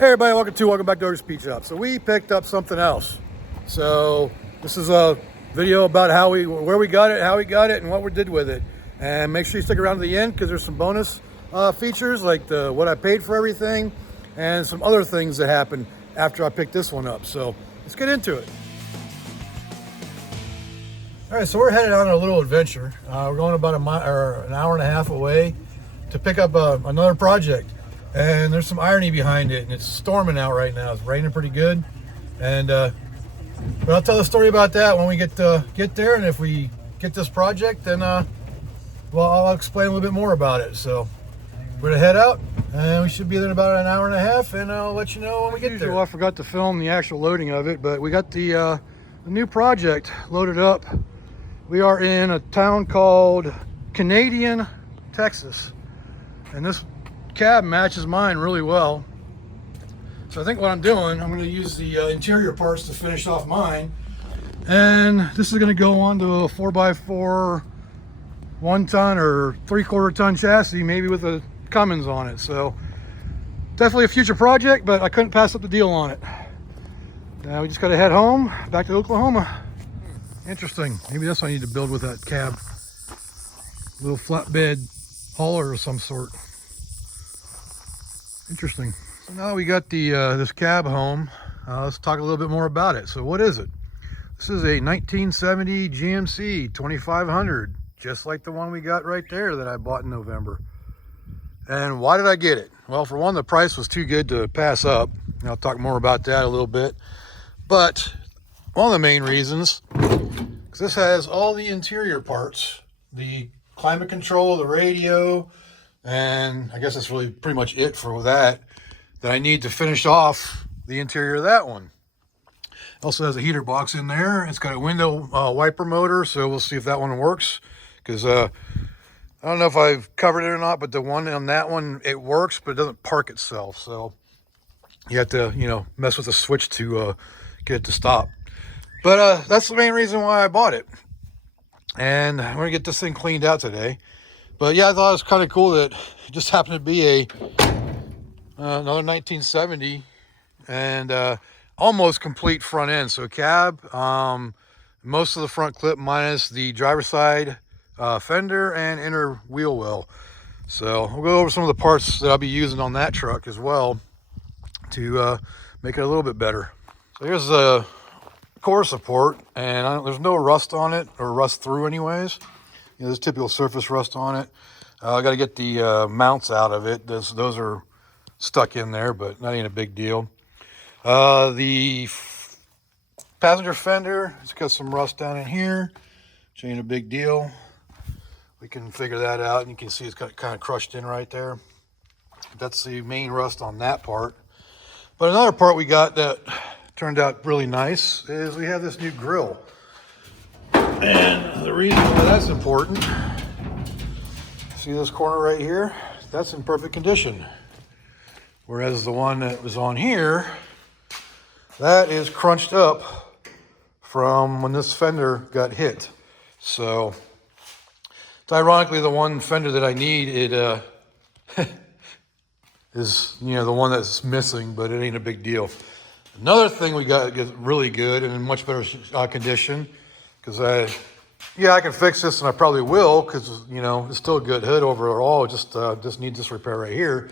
Hey everybody, welcome back to Ogre Speed Shop. So we picked up something else. So this is a video about where we got it, how we got it, and what we did with it. And make sure you stick around to the end because there's some bonus features like what I paid for everything and some other things that happened after I picked this one up. So let's get into it. All right, so we're headed on a little adventure. We're going about an hour and a half away to pick up another project. And there's some irony behind it, and it's storming out right now. It's raining pretty good, and but I'll tell the story about that when we get there. And if we get this project, then well, I'll explain a little bit more about it. So we're gonna head out, and we should be there in about an hour and a half, and I'll let you know when we get there. I forgot to film the actual loading of it, but we got the new project loaded up. We are in a town called Canadian, Texas, and this cab matches mine really well. So I think what I'm doing, I'm going to use the interior parts to finish off mine, and this is going to go onto a 4x4 1-ton or 3/4 ton chassis, maybe with a Cummins on it. So definitely a future project, but I couldn't pass up the deal on it. Now we just got to head home back to Oklahoma. Interesting, maybe that's what I need to build with that cab, a little flatbed hauler of some sort. Interesting. So now we got the this cab home. Let's talk a little bit more about it. So what is it? This is a 1970 GMC 2500, just like the one we got right there that I bought in November. And why did I get it? Well, for one, the price was too good to pass up. And I'll talk more about that a little bit. But one of the main reasons, because this has all the interior parts, the climate control, the radio, and I guess that's really pretty much it for that I need to finish off the interior of that one. It also has a heater box in there. It's got a window wiper motor, so we'll see if that one works, because I don't know if I've covered it or not, but the one on that one, it works, but it doesn't park itself, so you have to, you know, mess with the switch to get it to stop. But that's the main reason why I bought it, and we're gonna get this thing cleaned out today. But yeah, I thought it was kind of cool that it just happened to be another 1970 and almost complete front end. So cab, most of the front clip minus the driver's side fender and inner wheel well. So we'll go over some of the parts that I'll be using on that truck as well to make it a little bit better. So here's the core support, and there's no rust on it, or rust through anyways. You know, there's typical surface rust on it. I got to get the mounts out of it. Those are stuck in there, but that ain't a big deal. The passenger fender, it's got some rust down in here, which ain't a big deal. We can figure that out, and you can see it's got kind of crushed in right there. That's the main rust on that part. But another part we got that turned out really nice is we have this new grill. And the reason why that's important, see this corner right here? That's in perfect condition. Whereas the one that was on here, that is crunched up from when this fender got hit. So it's ironically the one fender that I need, it is, you know, the one that's missing, but it ain't a big deal. Another thing we got is really good and in much better condition, because I can fix this, and I probably will, because, you know, it's still a good hood overall. It just needs this repair right here.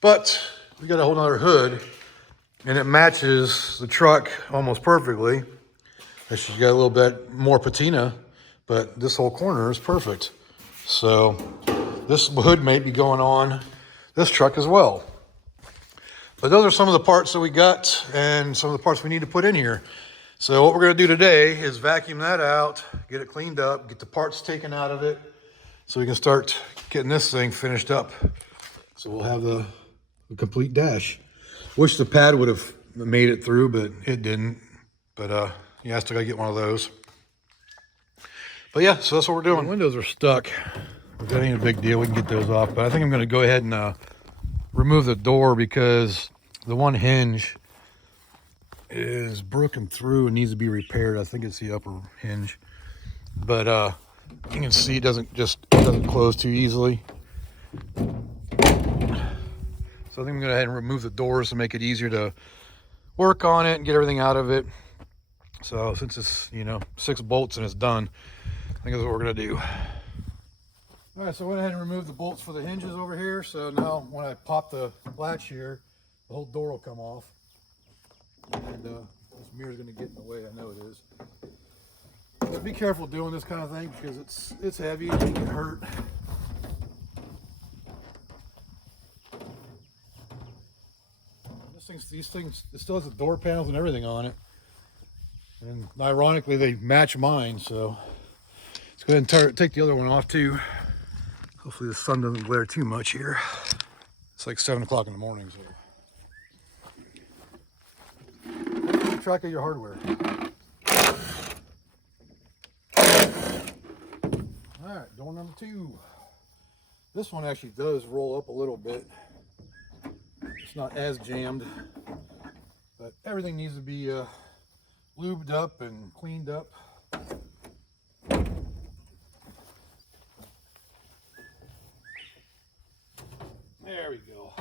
But we got a whole nother hood, and it matches the truck almost perfectly. She's got a little bit more patina, but this whole corner is perfect. So this hood may be going on this truck as well. But those are some of the parts that we got and some of the parts we need to put in here. So what we're going to do today is vacuum that out, get it cleaned up, get the parts taken out of it, so we can start getting this thing finished up. So we'll have the complete dash. Wish the pad would have made it through, but it didn't. But yeah, I still got to get one of those. But yeah, so that's what we're doing. The windows are stuck, but that ain't a big deal. We can get those off. But I think I'm going to go ahead and remove the door, because the one hinge is broken through and needs to be repaired. I think it's the upper hinge, but you can see it doesn't close too easily. So I think I'm gonna go ahead and remove the doors to make it easier to work on it and get everything out of it. So since it's, you know, 6 bolts and it's done, I think that's what we're gonna do. All right, so I went ahead and removed the bolts for the hinges over here. So now when I pop the latch here, the whole door will come off. And this mirror's gonna get in the way, I know it is. But be careful doing this kind of thing because it's heavy and you can get hurt. These things, it still has the door panels and everything on it. And ironically, they match mine, so let's go ahead and take the other one off too. Hopefully the sun doesn't glare too much here. It's like 7 o'clock in the morning, so. Keep track of your hardware. All right, door number 2. This one actually does roll up a little bit. It's not as jammed, but everything needs to be lubed up and cleaned up. There we go.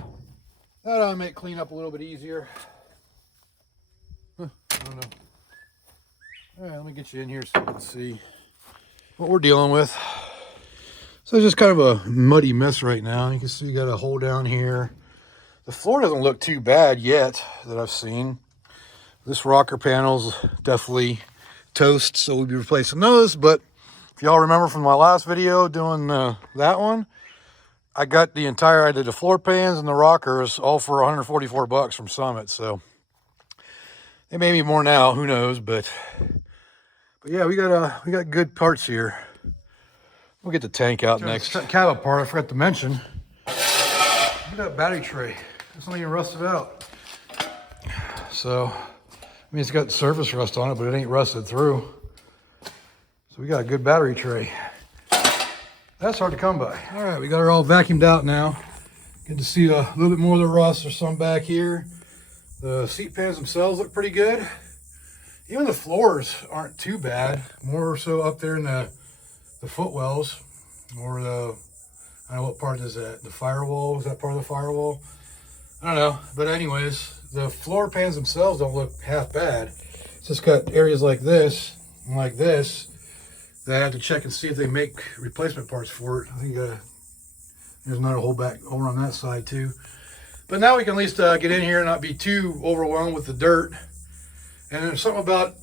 That'll make cleanup a little bit easier. I don't know. All right, let me get you in here so you can see what we're dealing with. So it's just kind of a muddy mess right now. You can see you got a hole down here. The floor doesn't look too bad yet that I've seen. This rocker panel's definitely toast, so we'll be replacing those. But if y'all remember from my last video doing that one, I got the entire, I did the floor pans and the rockers all for 144 bucks from Summit. So it may be more now, who knows, but yeah, we got good parts here. We'll get the tank out next. Cab part, I forgot to mention. Look at that battery tray. It's not even rusted out. So, I mean, it's got surface rust on it, but it ain't rusted through. So we got a good battery tray. That's hard to come by. All right, we got her all vacuumed out now. Good to see a little bit more of the rust. There's some back here. The seat pans themselves look pretty good. Even the floors aren't too bad. More so up there in the footwells, or the, I don't know what part is that, the firewall, is that part of the firewall? I don't know, but anyways, the floor pans themselves don't look half bad. It's just got areas like this and like this that I have to check and see if they make replacement parts for it. I think there's another hole back over on that side too. But now we can at least get in here and not be too overwhelmed with the dirt. And there's something about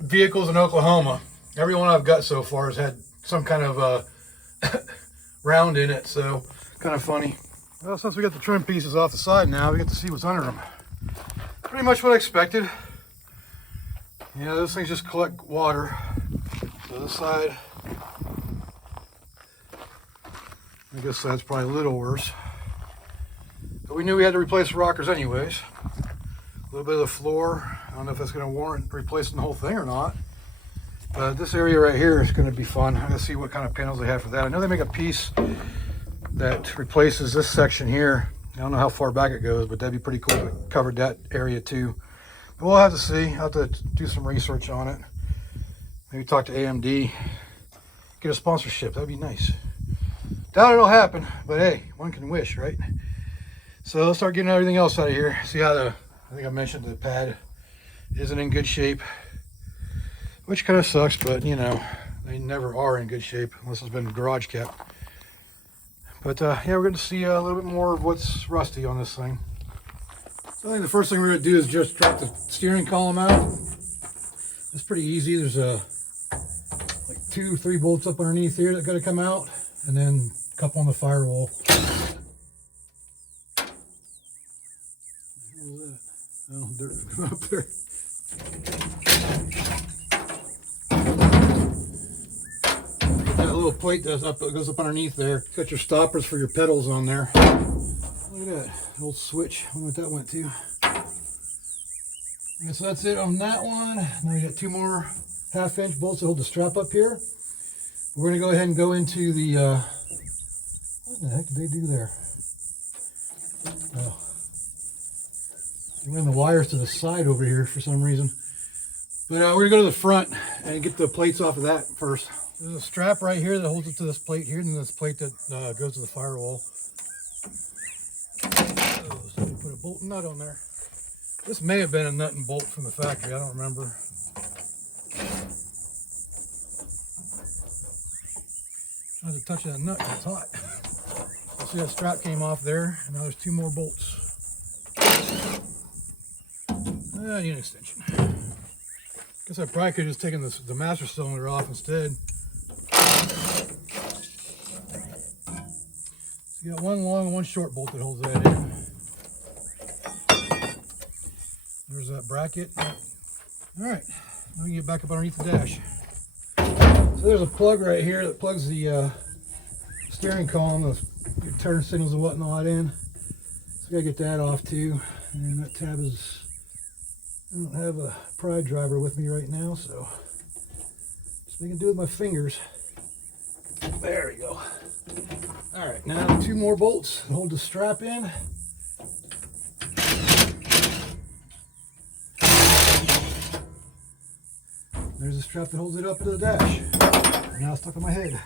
vehicles in Oklahoma. Every one I've got so far has had some kind of round in it, so kind of funny. Well, since we got the trim pieces off the side now, we get to see what's under them. Pretty much what I expected. Yeah, those things just collect water. So this side, I guess that's probably a little worse. But we knew we had to replace the rockers anyways. A little bit of the floor. I don't know if that's going to warrant replacing the whole thing or not. This area right here is going to be fun. I'm going to see what kind of panels they have for that. I know they make a piece that replaces this section here. I don't know how far back it goes, but that'd be pretty cool if it covered that area too. But we'll have to see. I'll have to do some research on it. Maybe talk to AMD. Get a sponsorship. That'd be nice. Doubt it'll happen, but hey, one can wish, right? So let's start getting everything else out of here. See how I think I mentioned the pad isn't in good shape. Which kind of sucks, but you know, they never are in good shape unless it's been garage kept. But yeah, we're going to see a little bit more of what's rusty on this thing. So I think the first thing we're going to do is just drop the steering column out. It's pretty easy. There's like 2-3 bolts up underneath here that got to come out, and then a couple on the firewall. What was that? Oh, dirt up there. That little plate that goes up underneath there. Got your stoppers for your pedals on there. Look at that old switch. I wonder what that went to. Okay, so that's it on that one. Now you got 2 more 1/2-inch bolts that hold the strap up here. We're gonna go ahead and go into the what the heck did they do there? Oh. They ran the wires to the side over here for some reason. But we're gonna go to the front and get the plates off of that first. There's a strap right here that holds it to this plate here, and this plate that goes to the firewall. bolt and nut on there. This may have been a nut and bolt from the factory, I don't remember. Trying to touch that nut, it's hot. You see that strap came off there, and now there's 2 more bolts. I need an extension. Guess I probably could have just taken the master cylinder off instead. So you got one long and one short bolt that holds that in. There's that bracket. Alright, now we can get back up underneath the dash. So there's a plug right here that plugs the steering column, the turn signals and whatnot in. So I gotta get that off too. And that tab is, I don't have a pry driver with me right now, so just making do with my fingers. There we go. Alright, now 2 more bolts to hold the strap in. There's the strap that holds it up into the dash. Now it's stuck on my head.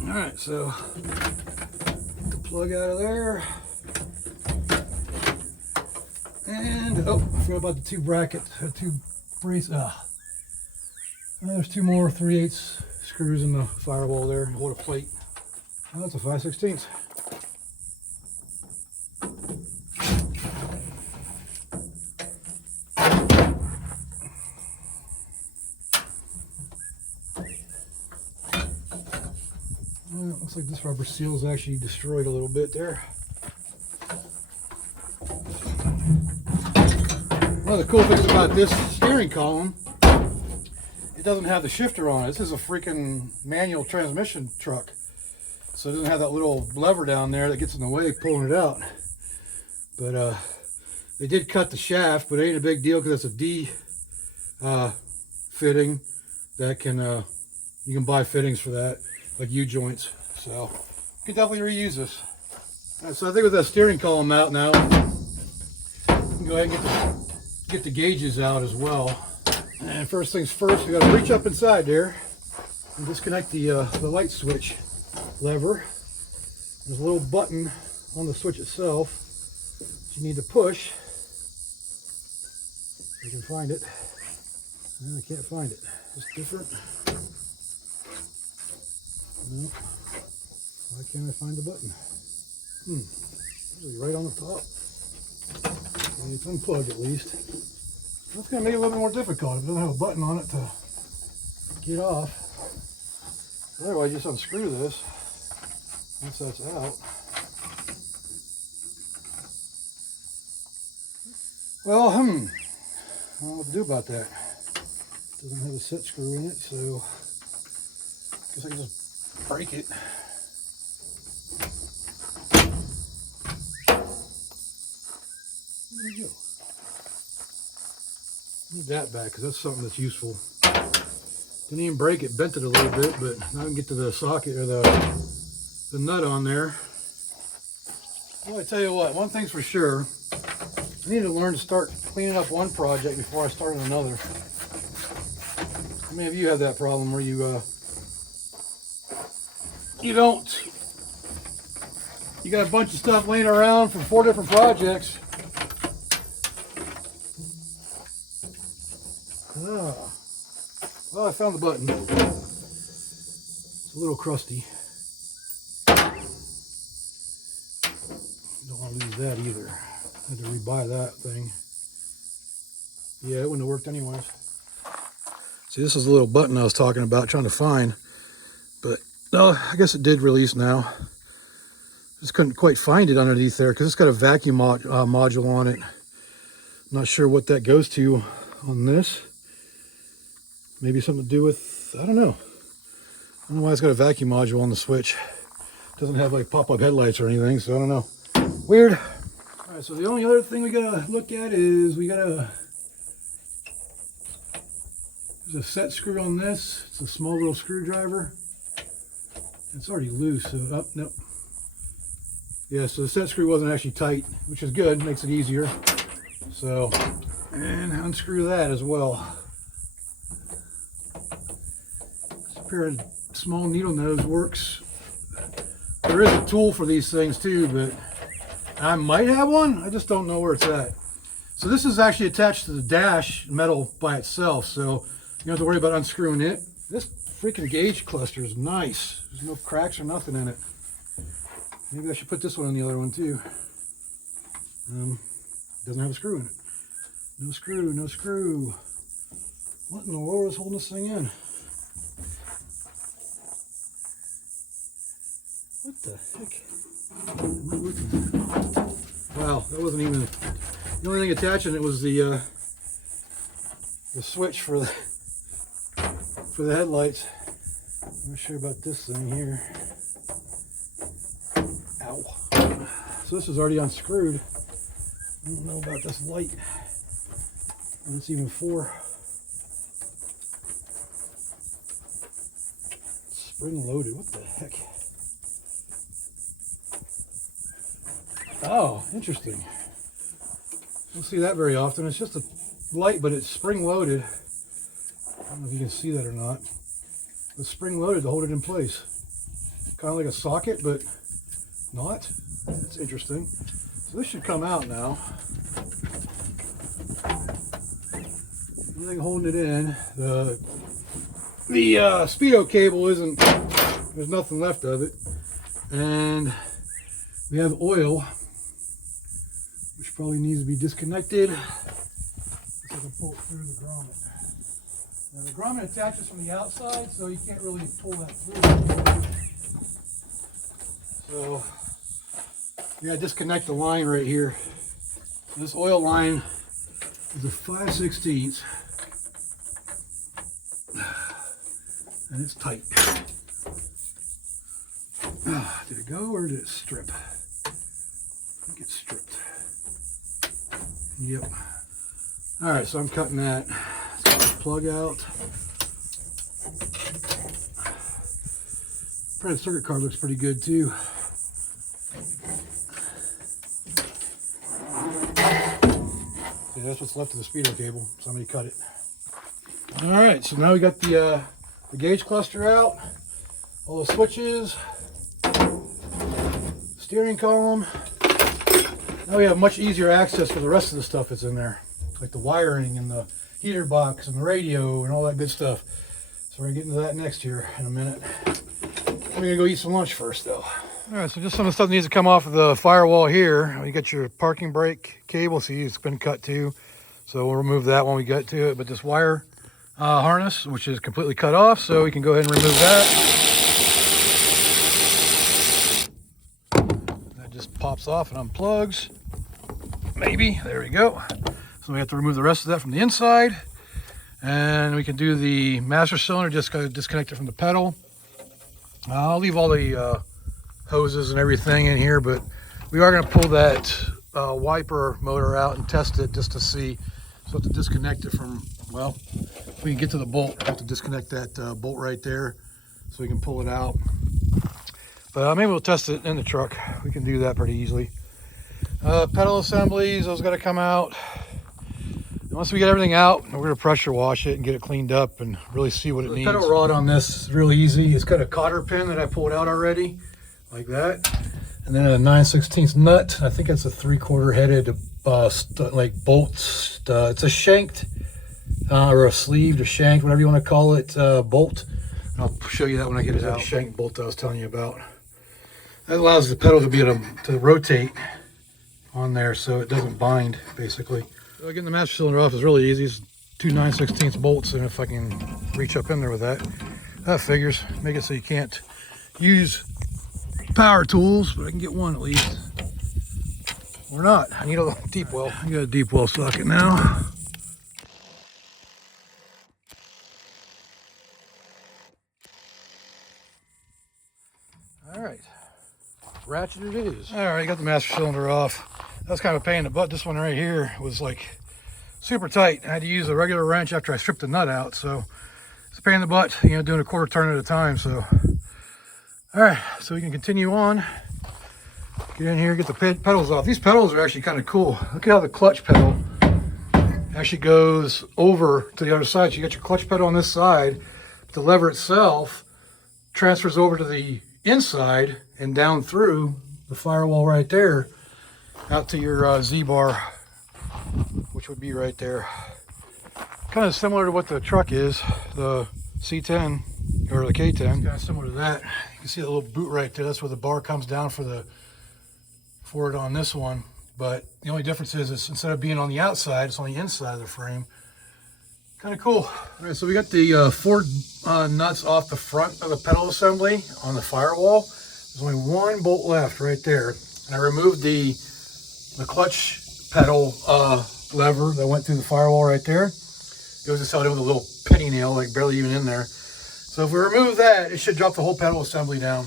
Alright, so get the plug out of there. And, oh, I forgot about the 2 brackets, 2 braces. There's 2 more 3/8 screws in the firewall there. Hold a plate. Oh, that's a 5/16. Looks like this rubber seal is actually destroyed a little bit there. One of the cool things about this steering column, it doesn't have the shifter on it. This is a freaking manual transmission truck. So it doesn't have that little lever down there that gets in the way pulling it out. But they did cut the shaft, but it ain't a big deal because it's a D fitting that can, you can buy fittings for that, like U-joints. So you can definitely reuse this. Right, so I think with that steering column out now, we can go ahead and get the gauges out as well. And first things first, we got to reach up inside there and disconnect the light switch lever. There's a little button on the switch itself that you need to push. You can find it. No, I can't find it. It's different. Nope. Why can't I find the button? Usually right on the top. And it's unplugged at least. That's going to make it a little bit more difficult. It doesn't have a button on it to get off. Otherwise, just unscrew this once that's out. Well, I don't know what to do about that. It doesn't have a set screw in it, so I guess I can just break it. There we go. Need that back because that's something that's useful. Didn't even break it, bent it a little bit, but now I can get to the socket or the nut on there. Well, I tell you what, one thing's for sure, I need to learn to start cleaning up one project before I start on another. How many of you have that problem where you got a bunch of stuff laying around from 4 different projects? Well, I found the button. It's a little crusty. Don't want to lose that either. I had to rebuy that thing. Yeah, it wouldn't have worked anyways. See, this is the little button I was talking about, trying to find. But, no, I guess it did release now. Just couldn't quite find it underneath there because it's got a vacuum module on it. Not sure what that goes to on this. Maybe something to do with, I don't know. I don't know why it's got a vacuum module on the switch. It doesn't have like pop-up headlights or anything, so I don't know. Weird. All right, so the only other thing we gotta look at is there's a set screw on this. It's a small little screwdriver. It's already loose, so, oh, nope. Yeah, so the set screw wasn't actually tight, which is good, makes it easier. So, and unscrew that as well. Pair of small needle nose works. There is a tool for these things too, but I might have one, I just don't know where it's at. So this is actually attached to the dash metal by itself, so you don't have to worry about unscrewing it. This freaking gauge cluster is nice. There's no cracks or nothing in it. Maybe I should put this one on the other one too. Doesn't have a screw in it. No screw, no screw. What in the world is holding this thing in? What the heck? Am I looking? Wow, that wasn't even... The only thing attaching it was the switch for the headlights. I'm not sure about this thing here. Ow. So this is already unscrewed. I don't know about this light. What it's even for. Spring loaded. What the heck? Oh, interesting. Don't see that very often. It's just a light, but it's spring loaded. I don't know if you can see that or not. It's spring loaded to hold it in place. Kind of like a socket, but not. That's interesting. So this should come out now. Everything holding it in. The speedo cable isn't. There's nothing left of it, and we have oil, which probably needs to be disconnected. So I can pull it through the grommet. Now the grommet attaches from the outside, so you can't really pull that through. So you gotta disconnect the line right here. This oil line is a 5/16, and it's tight. Did it go or did it strip? I think it's stripped. Yep. All right, so I'm cutting that. Let's get the plug out. Printed circuit card looks pretty good too. See, that's what's left of the speedo cable. Somebody cut it. All right, so now we got the gauge cluster out, all the switches, steering column. Now we have much easier access for the rest of the stuff that's in there, like the wiring and the heater box and the radio and all that good stuff. So we're gonna get into that next here in a minute. We're gonna go eat some lunch first though. All right, so just some of the stuff needs to come off of the firewall here. You got your parking brake cable, see it's been cut too. So we'll remove that when we get to it. But this wire harness, which is completely cut off, so we can go ahead and remove that. That just pops off and unplugs. Maybe, there we go. So we have to remove the rest of that from the inside. And we can do the master cylinder, just gotta disconnect it from the pedal. I'll leave all the hoses and everything in here, but we are going to pull that wiper motor out and test it just to see. So I have to disconnect it from, well, if we can get to the bolt, I have to disconnect that bolt right there so we can pull it out. But maybe we'll test it in the truck. We can do that pretty easily. Pedal assemblies, those got to come out. And once we get everything out, we're going to pressure wash it and get it cleaned up and really see what it needs. The pedal rod on this is really easy. It's got a cotter pin that I pulled out already, like that. And then a 9/16 nut. I think it's a 3/4 headed like bolt. It's a shanked or a sleeved or shanked, whatever you want to call it, bolt. And I'll show you that when I get it out. Shanked bolt that I was telling you about. That allows the pedal to be able to rotate on there so it doesn't bind, basically. So getting the master cylinder off is really easy. It's 2 9/16 bolts, and if I can reach up in there with that, that figures. Make it so you can't use power tools, but I can get one at least. Or not. I need a deep well. I got a deep well socket now. All right, ratchet it is. All right, I got the master cylinder off. That was kind of a pain in the butt. This one right here was like super tight. I had to use a regular wrench after I stripped the nut out, so it's a pain in the butt, you know, doing a 1/4 turn at a time. So all right, so we can continue on. Get in here, get the pedals off. These pedals are actually kind of cool. Look at how the clutch pedal actually goes over to the other side. So you got your clutch pedal on this side, but the lever itself transfers over to the inside and down through the firewall right there. out to your Z-bar, which would be right there. Kind of similar to what the truck is, the C10 or the K10. It's kind of similar to that. You can see the little boot right there. That's where the bar comes down for it on this one. But the only difference is instead of being on the outside, it's on the inside of the frame. Kind of cool. All right, so we got the 4 nuts off the front of the pedal assembly on the firewall. There's only 1 bolt left right there. And I removed the clutch pedal lever that went through the firewall right there. It was just held in with a little penny nail, like barely even in there. So if we remove that, it should drop the whole pedal assembly down.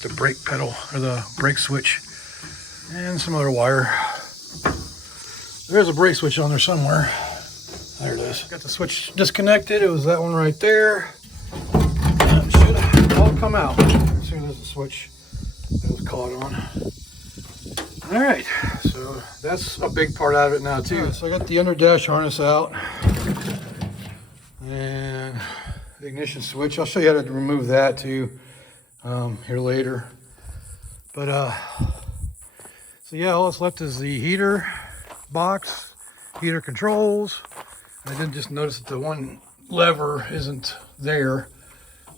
The brake pedal or the brake switch and some other wire. There's a brake switch on there somewhere. There it is. Got the switch disconnected. It was that one right there. That should all come out as soon as the switch that was caught on. All right, so that's a big part out of it now too. Right, so I got the under dash harness out and the ignition switch. I'll show you how to remove that too. Here later, but so yeah, all that's left is the heater box, heater controls. I did just notice that the one lever isn't there,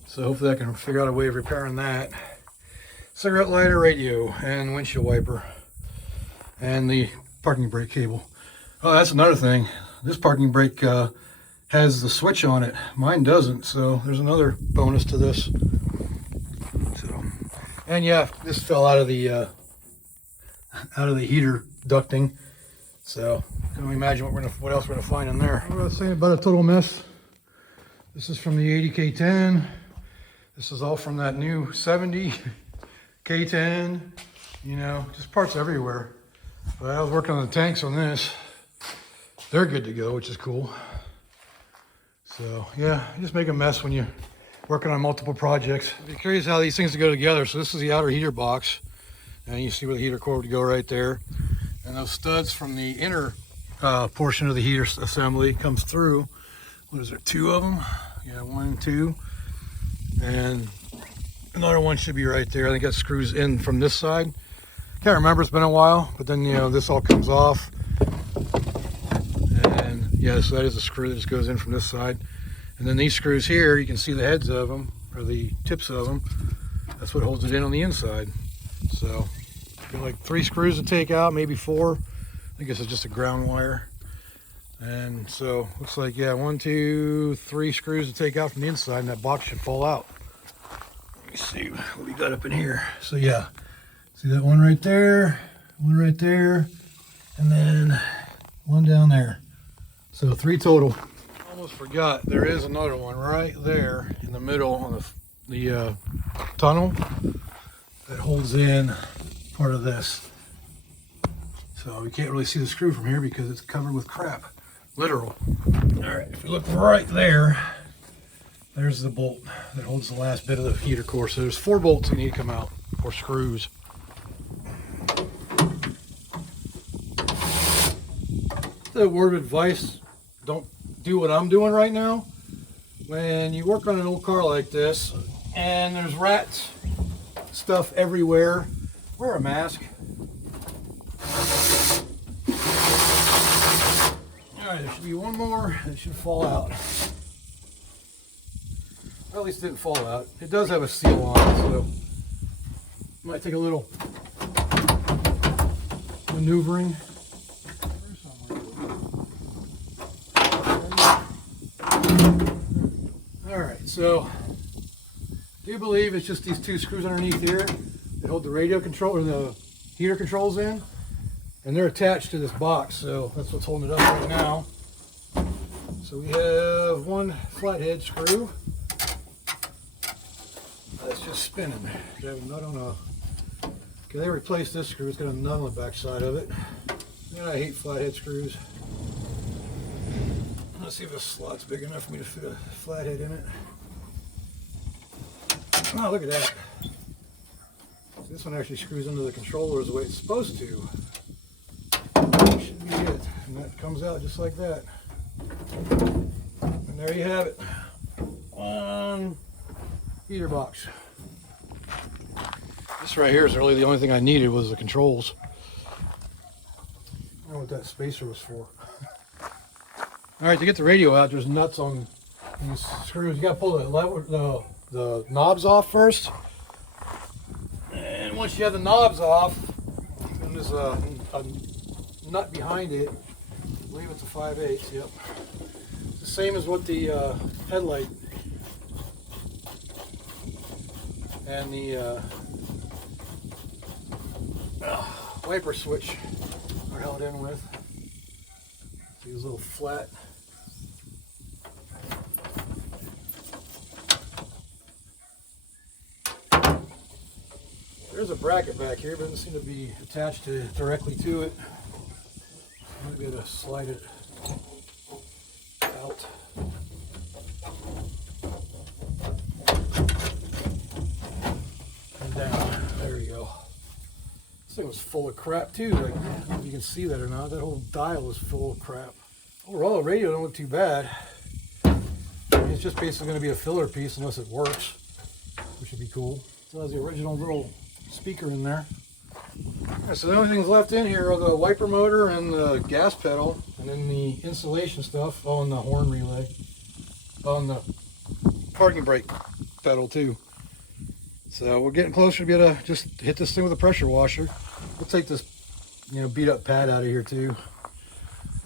so hopefully I can figure out a way of repairing that. Cigarette lighter, radio, and windshield wiper, and the parking brake cable. Oh, that's another thing. This parking brake has the switch on it. Mine doesn't, so there's another bonus to this. And yeah, this fell out of the heater ducting, so can we imagine what else we're gonna find in there? What I was saying about a total mess. This is from the 80K10. This is all from that new 70 K10. You know, just parts everywhere. But I was working on the tanks on this. They're good to go, which is cool. So yeah, you just make a mess when you working on multiple projects. I'd be curious how these things go together. So this is the outer heater box, and you see where the heater core would go right there. And those studs from the inner portion of the heater assembly comes through. What is there, 2 of them? Yeah, 1 and 2. And another one should be right there. I think that screws in from this side. Can't remember, it's been a while, but then, you know, this all comes off. And yeah, so that is a screw that just goes in from this side. And then these screws here, you can see the heads of them, or the tips of them. That's what holds it in on the inside. So, got like 3 screws to take out, maybe 4. I think this is just a ground wire. And so, looks like, yeah, 1, 2, 3 screws to take out from the inside, and that box should fall out. Let me see what we got up in here. So yeah, see that one right there, and then 1 down there. So 3 total. Almost forgot, there is another one right there in the middle on the tunnel that holds in part of this. So we can't really see the screw from here because it's covered with crap, literal. All right, if we look right there, there's the bolt that holds the last bit of the heater core. So there's 4 bolts that need to come out, or screws. The word of advice, don't do what I'm doing right now. When you work on an old car like this and there's rats, stuff everywhere, wear a mask. All right, there should be 1 more that should fall out. Or at least it didn't fall out. It does have a seal on it, so it might take a little maneuvering. Alright, so I do believe it's just these 2 screws underneath here that hold the radio control or the heater controls in, and they're attached to this box, so that's what's holding it up right now. So we have 1 flathead screw that's just spinning. They have a nut on a. Okay, they replaced this screw. It's got a nut on the back side of it. And I hate flathead screws. Let's see if this slot's big enough for me to fit a flathead in it. Oh, look at that. This one actually screws into the controller the way it's supposed to. Should be it. And that comes out just like that. And there you have it. One heater box. This right here is really the only thing I needed was the controls. I don't know what that spacer was for. Alright, to get the radio out, there's nuts on these screws. You gotta pull the knobs off first. And once you have the knobs off, then there's a nut behind it. I believe it's a 5/8, yep. It's the same as what the headlight and the wiper switch are held in with. See these little flat. There's a bracket back here, but it doesn't seem to be attached directly to it. I might be able to slide it out. And down. There you go. This thing was full of crap too. Like, I don't know if you can see that or not. That whole dial is full of crap. Overall, the radio don't look too bad. It's just basically going to be a filler piece unless it works, which would be cool. Still has the original little speaker in there. Right, so the only things left in here are the wiper motor and the gas pedal, and then the insulation stuff on the horn relay, on the parking brake pedal too. So we're getting closer to be able to just hit this thing with a pressure washer. We'll take this, beat up pad out of here too,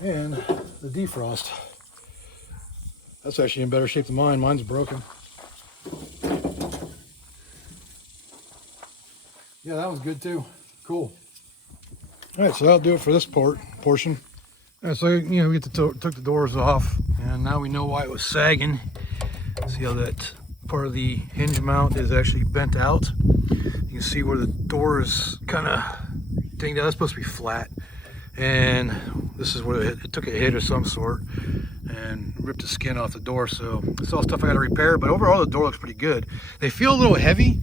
and the defrost. That's actually in better shape than mine. Mine's broken. Yeah, that one's good too. Cool. All right, so that'll do it for this portion. All right, so we took the doors off, and now we know why it was sagging. See how that part of the hinge mount is actually bent out. You can see where the door is kind of dinged out. That's supposed to be flat, and this is where it took a hit of some sort and ripped the skin off the door. So it's all stuff I got to repair, but overall the door looks pretty good. They feel a little heavy.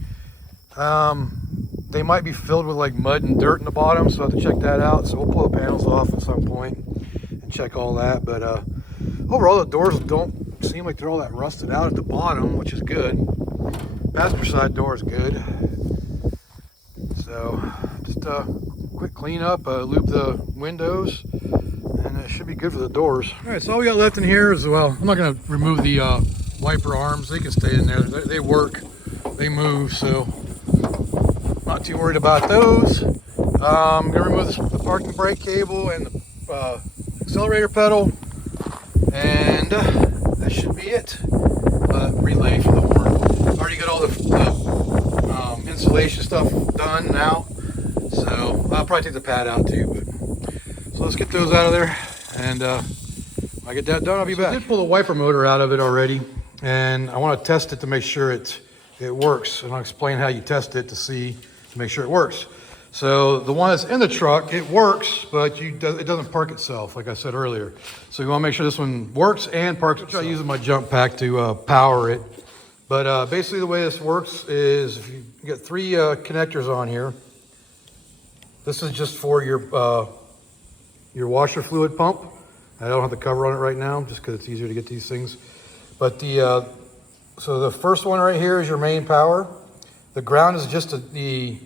They might be filled with like mud and dirt in the bottom, so I have to check that out. So we'll pull the panels off at some point and check all that. But overall, the doors don't seem like they're all that rusted out at the bottom, which is good. Passenger side door is good. So just a quick clean up, lube the windows, and it should be good for the doors. All right, so all we got left in here is, well, I'm not going to remove the wiper arms. They can stay in there. They work, they move, so not too worried about those. I'm going to remove the parking brake cable and the accelerator pedal, and that should be it. Relay for the horn. Already got all the insulation stuff done and out, so I'll probably take the pad out too. But, so let's get those out of there, and when I get that done, I'll be back. I did pull the wiper motor out of it already, and I want to test it to make sure it works, and I'll explain how you test it to make sure it works. So the one that's in the truck, it works, but it doesn't park itself, like I said earlier. So you want to make sure this one works and parks itself. I'm using my jump pack to power it. But basically the way this works is if you get 3 connectors on here. This is just for your washer fluid pump. I don't have the cover on it right now, just because it's easier to get these things. But so the first one right here is your main power. The ground is just the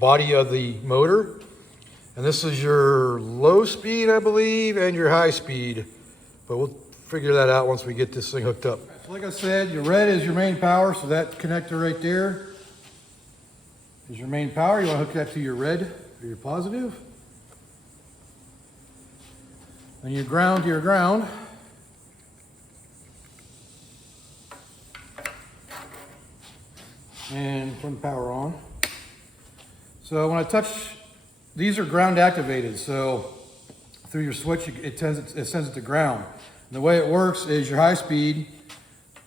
body of the motor. And this is your low speed, I believe, and your high speed. But we'll figure that out once we get this thing hooked up. So like I said, your red is your main power, so that connector right there is your main power. You want to hook that to your red or your positive. And your ground to your ground. And turn the power on. So when I touch, these are ground activated, so through your switch it sends it to ground. And the way it works is your high speed,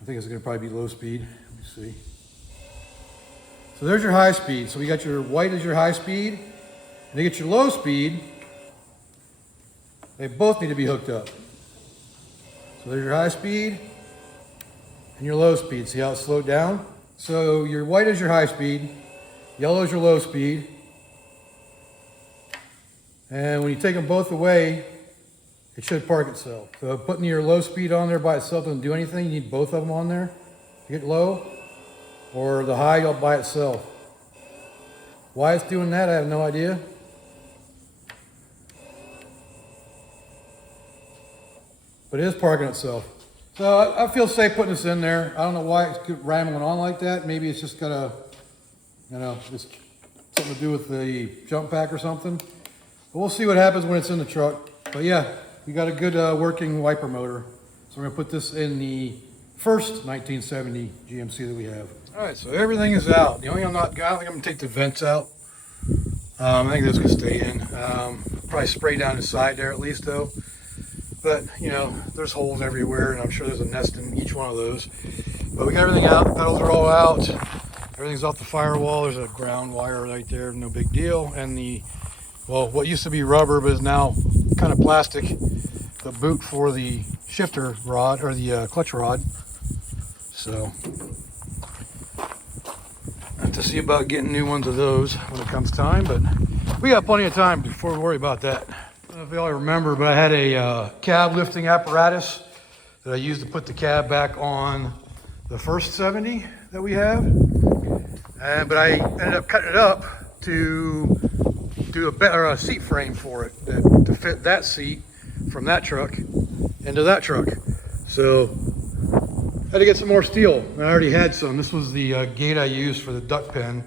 I think it's going to probably be low speed, let me see. So there's your high speed, so we got your white as your high speed, and you get your low speed. They both need to be hooked up. So there's your high speed and your low speed. See how it's slowed down? So your white is your high speed, Yellow is your low speed. And when you take them both away, it should park itself. So putting your low speed on there by itself doesn't do anything. You need both of them on there to get low, or the high all by itself. Why it's doing that, I have no idea. But it is parking itself. So I feel safe putting this in there. I don't know why it's rambling on like that. Maybe it's just got a, just something to do with the jump pack or something. But we'll see what happens when it's in the truck. But yeah, we got a good working wiper motor. So we're gonna put this in the first 1970 GMC that we have. All right, so everything is out. The only thing I don't think I'm gonna take the vents out. I think this can stay in. Probably spray down the side there at least though. But there's holes everywhere, and I'm sure there's a nest in each one of those. But we got everything out. Pedals are all out. Everything's off the firewall. There's a ground wire right there, no big deal. And what used to be rubber but is now kind of plastic, the boot for the shifter rod or the clutch rod. So I have to see about getting new ones of those when it comes time, but we got plenty of time before we worry about that. I don't know if y'all remember, but I had a cab lifting apparatus that I used to put the cab back on the first 70 that we have. But I ended up cutting it up to do a seat frame for it to fit that seat from that truck into that truck. So I had to get some more steel. I already had some. This was the gate I used for the duck pen.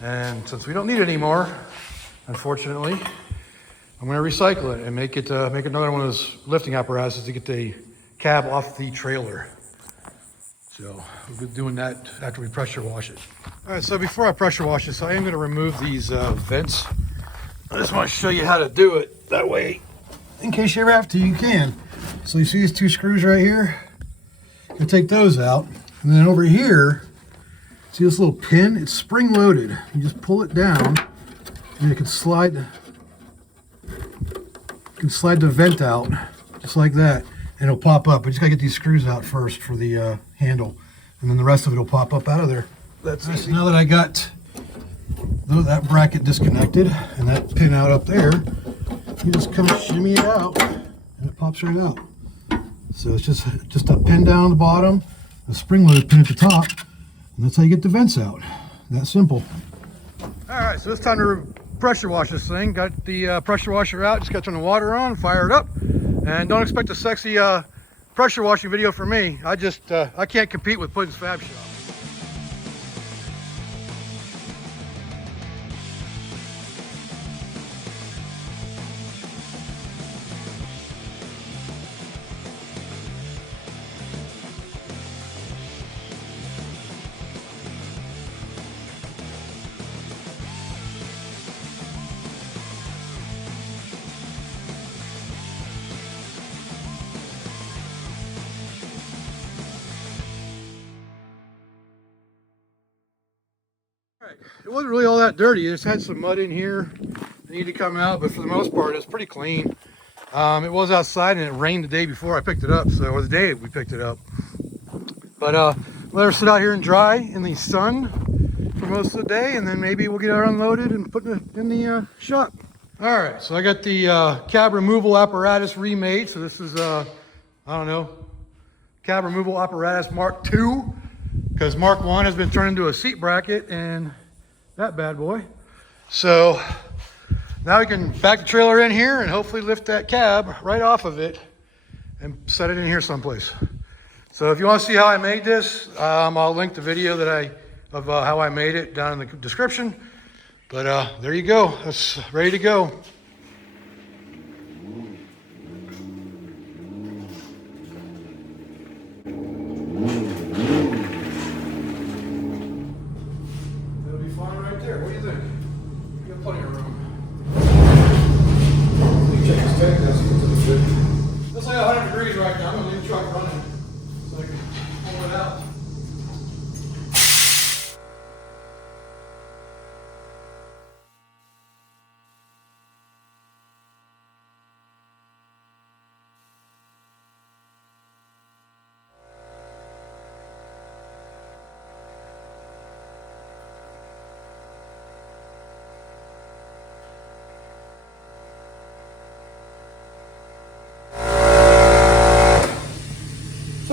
And since we don't need it anymore, unfortunately, I'm going to recycle it and make another one of those lifting apparatuses to get the cab off the trailer. So we'll be doing that after we pressure wash it. All right, so before I pressure wash this, I am going to remove these vents. I just want to show you how to do it. That way, in case you ever have to, you can. So you see these two screws right here? You take those out. And then over here, see this little pin? It's spring loaded. You just pull it down and it can slide the vent out just like that, and it'll pop up. I just gotta get these screws out first for the handle, and then the rest of it will pop up out of there. That's it. Now that I got that bracket disconnected and that pin out up there, you just kind of shimmy it out and it pops right out. So it's just a pin down on the bottom, a spring-loaded pin at the top, and that's how you get the vents out. That simple. All right, so it's time to pressure wash this thing. Got the pressure washer out, just got to turn the water on, fire it up, and don't expect a sexy pressure washing video from me. I can't compete with Puddin's Fab Shop. It wasn't really all that dirty. It just had some mud in here that needed to come out, but for the most part, it's pretty clean. It was outside and it rained the day before I picked it up, or the day we picked it up. But let her sit out here and dry in the sun for most of the day, and then maybe we'll get her unloaded and put it in the shop. All right, so I got the cab removal apparatus remade. So this is, I don't know, cab removal apparatus Mark II, because Mark I has been turned into a seat bracket and that bad boy. So now we can back the trailer in here and hopefully lift that cab right off of it and set it in here someplace. So if you want to see how I made this, I'll link the video of how I made it down in the description. But there you go. That's ready to go. That'll be fine right there. What do you think? You got plenty of room. Let me check this tank. That's what's good. It's like 100 degrees right now. I'm gonna leave the truck running so I can pull it out.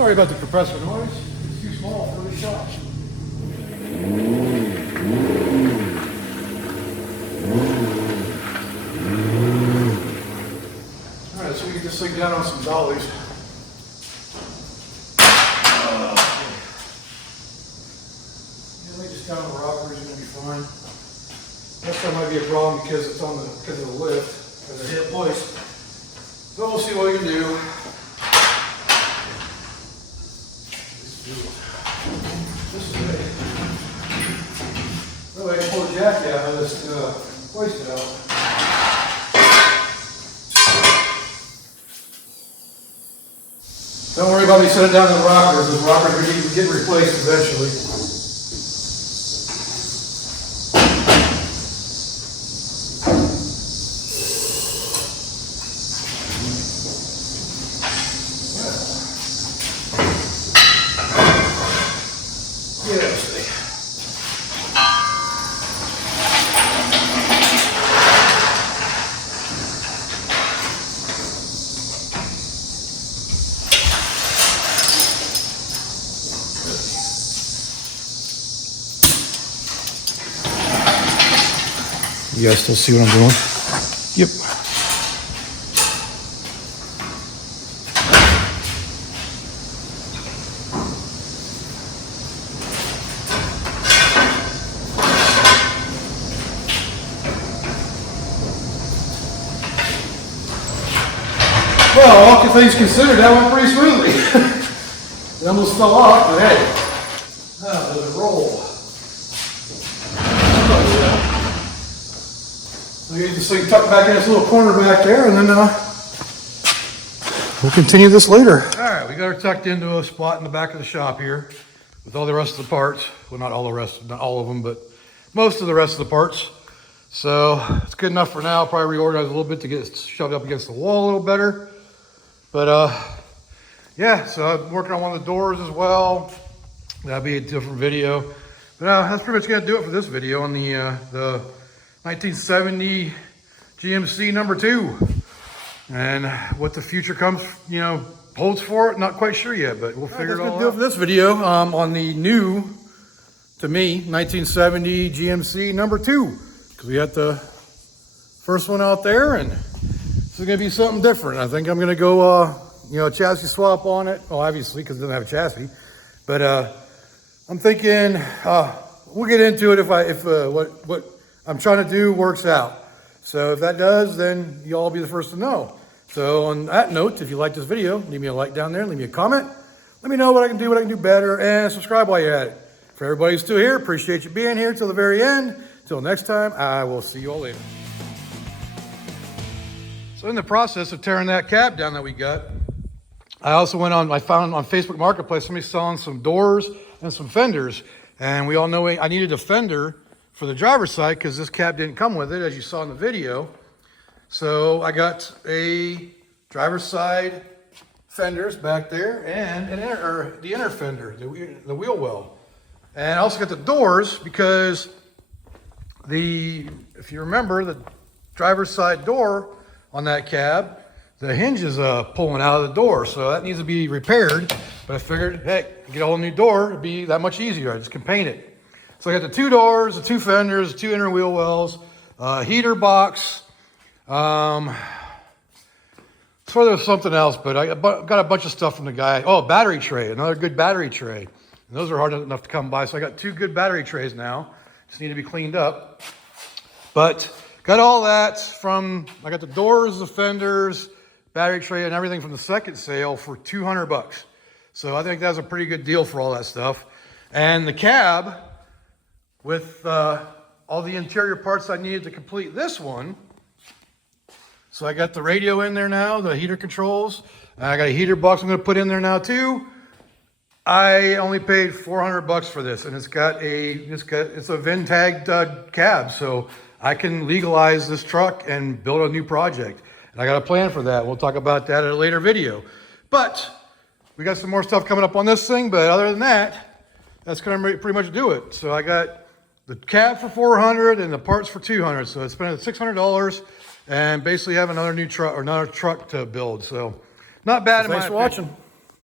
Sorry about the compressor noise. It's too small for the shop. Alright, so we get this thing down on some dollies. Just down the rocker is going to be fine. Next time might be a problem because it's on because of the lift, because I hit place. But we'll see what we can do. This way. That way I can pull the jack out of this hoist out. Don't worry about me setting down the rockers. The rockers are going to get replaced eventually. You guys still see what I'm doing? Yep. Well, all things considered, that went pretty smoothly. It almost fell off, but hey, there's a roll. So you get this thing tucked back in this little corner back there, and then we'll continue this later. All right, we got her tucked into a spot in the back of the shop here with all the rest of the parts. Well, not all the rest, not all of them, but most of the rest of the parts. So it's good enough for now. I'll probably reorganize a little bit to get it shoved up against the wall a little better. But yeah, so I'm working on one of the doors as well. That'll be a different video. But that's pretty much gonna do it for this video on the 1970 GMC #2. And what the future comes, holds for it, not quite sure yet, but we'll figure it all out. That's gonna do it for this video on the new, to me, 1970 GMC #2. Because we got the first one out there, and this is gonna be something different. I think I'm gonna go, chassis swap on it. Well, obviously, because it doesn't have a chassis. But I'm thinking we'll get into it if what I'm trying to do works out. So if that does, then you'll all be the first to know. So on that note, if you like this video, leave me a like down there, leave me a comment. Let me know what I can do better, and subscribe while you're at it. For everybody who's still here, appreciate you being here till the very end. Till next time, I will see you all later. So in the process of tearing that cab down that we got, I found on Facebook Marketplace, somebody selling some doors and some fenders. And we all know I needed a fender for the driver's side because this cab didn't come with it, as you saw in the video. So I got a driver's side fenders back there and the inner fender, the wheel well. And I also got the doors because if you remember, the driver's side door on that cab, the hinge is pulling out of the door, so that needs to be repaired. But I figured, heck, get a whole new door, it'd be that much easier. I just can paint it. So I got the 2 doors, the 2 fenders, the 2 inner wheel wells, heater box. So there's something else, but I got a bunch of stuff from the guy. Oh, battery tray, another good battery tray. And those are hard enough to come by, so I got 2 good battery trays now. Just need to be cleaned up. But got all that I got the doors, the fenders, battery tray, and everything from the second sale for $200. So I think that's a pretty good deal for all that stuff. And the cab, with all the interior parts I needed to complete this one. So I got the radio in there now, the heater controls. I got a heater box I'm gonna put in there now too. I only paid $400 for this, and it's a VIN tagged cab, so I can legalize this truck and build a new project. And I got a plan for that. We'll talk about that in a later video. But we got some more stuff coming up on this thing, but other than that, that's gonna pretty much do it. So I got the cab for $400 and the parts for $200. So I spent $600 and basically have another new truck or another truck to build. So not bad in my opinion. Thanks for watching.